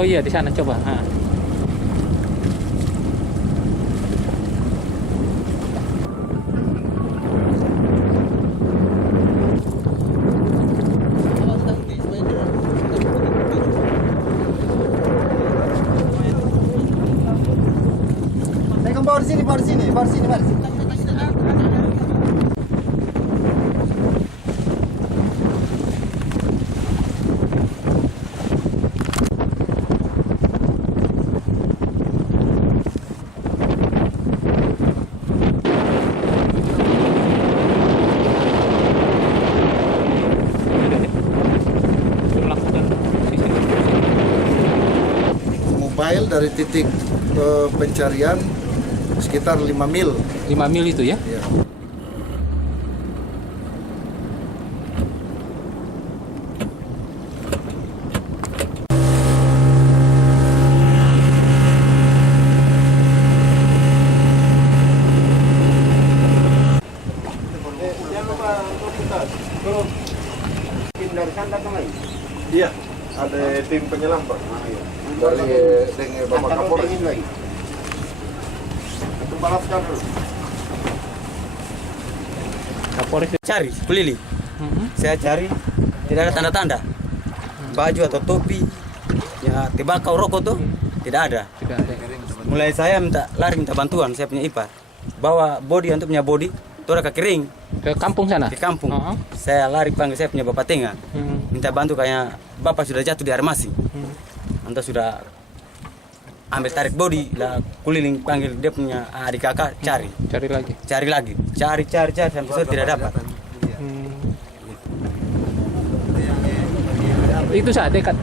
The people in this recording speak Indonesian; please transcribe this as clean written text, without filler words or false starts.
Oh iya, di sana coba. Bawa di sini, bawa di sini, bawa di sini, bawa di sini. Mobile dari titik pencarian sekitar 5 mil. 5 mil itu ya? Ya. Jangan lupa untuk kita turun. Tim dari sana datang lagi. Iya, ada tim penyelam Pak. Dari dengan Bapak Kapolres lagi. Balapkan dulu. Kapolres Cari keliling. Saya cari tidak ada tanda-tanda baju atau topi ya, tembakau rokok tuh tidak ada. tidak ada. Mulai saya lari minta bantuan, saya punya ipar bawa body untuk punya body itu ada kering Ke kampung sana? di kampung. Oh. Saya lari panggil saya punya bapak tengah minta bantu, kayak bapak sudah jatuh di air masing. Anta sudah ambil tarik body lah, keliling panggil dia punya adik kakak, cari Cari lagi. cari sampai sore tidak dapat. Itu saat dekat